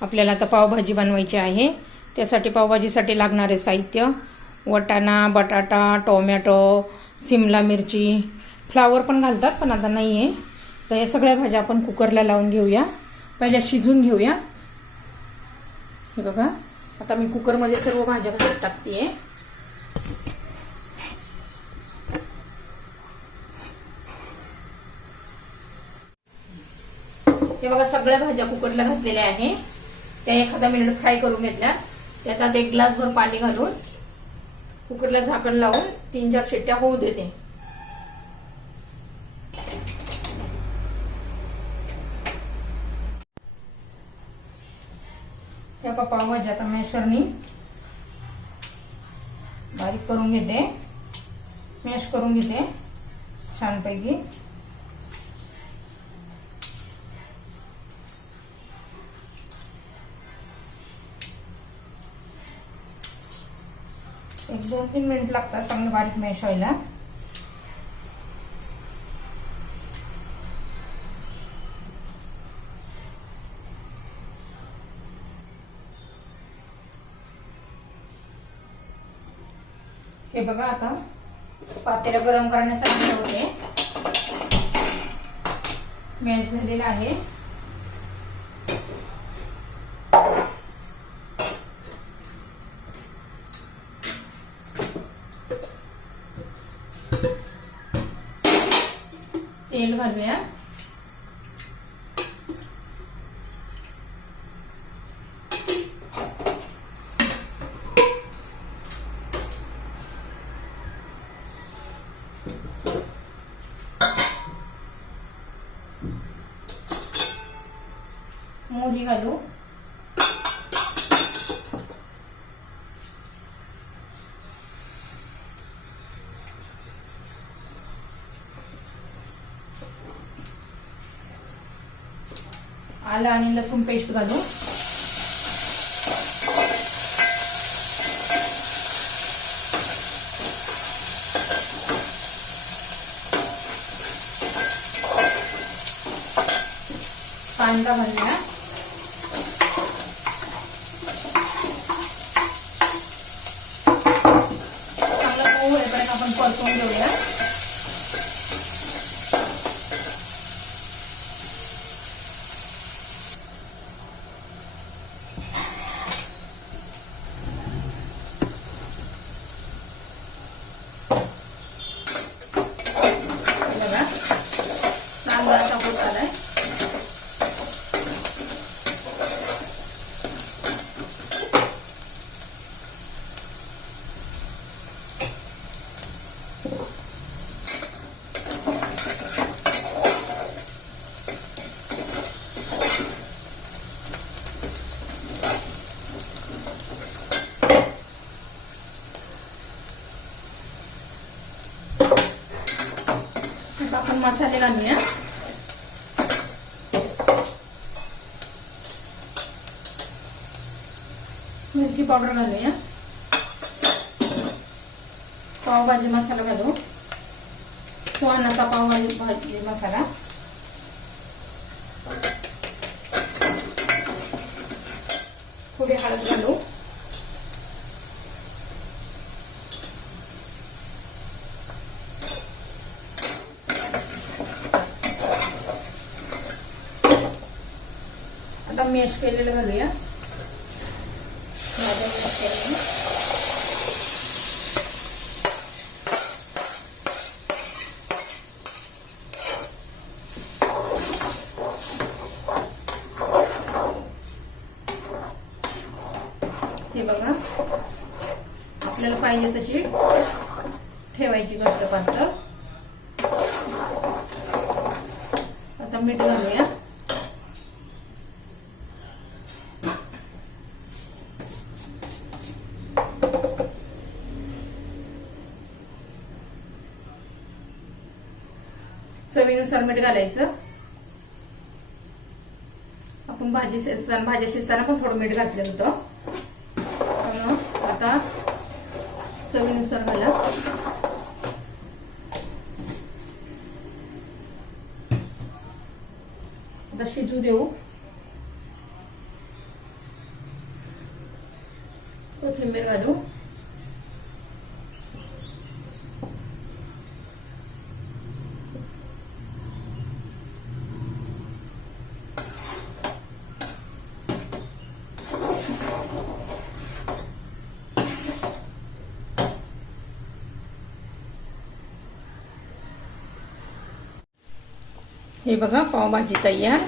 आपल्याला आता पावभाजी बनवायची आहे. त्यासाठी पावभाजीसाठी लागणारे साहित्य. वटाणा बटाटा टोमॅटो सिमला मिरची. फ्लावर पण घालतात पण आता नाही आहे तर या सगळ्या भाज्या आपण कुकरला लावून घेऊया. पहिल्या शिजून घेऊया. हे बघा. आता मी कुकरमध्ये सर्व भाज्या घालून टाकते हे बघा सगळ्या भाज्या कुकरला घातलेल्या आहे. त्या एखादा मिनिट फ्राय करून घेतल्या. त्यात एक ग्लासभर पाणी घालून कुकरला झाकण लावून तीन चार शिट्ट्या होऊ देते. त्या का पावभाजी आता मॅशरनी बारीक करून घेते. मॅश करून घेते छानपैकी. एक दोन तीन मिनिट लागतात चांगलं बारीक मॅश व्हायला. हे बघा आता पातेला गरम करण्यासाठी होते. मॅच झालेला आहे. तेल घालूया. मोहरी घालू. आलं आणि लसूण पेस्ट घालू. कांदा घालूया. चांगलं मऊ होईपर्यंत आपण परतून घेऊया बघा चांगला असा होत आलाय आता आपण मसाले घालूया मिरची पावडर घालूया पावभाजी मसाला घालू सुहानाचा पावभाजी भाजी मसाला थोडी हळद घालू आता मॅश केलेलं घालूया. भाज्या मॅश केलेलं. हे बघा. आपल्याला पाहिजे तशी ठेवायची घट्ट पातळ. आता मीठ घालूया. चवीनुसार मीठ घालायचं. आपण भाजी शिजताना भाजी शिजताना पण थोडं मीठ घातलं होतं. त्यामुळं आता चवीनुसार घाला. आता शिजू देऊ. कोथिंबीर घालू. हे बघा पावभाजी तयार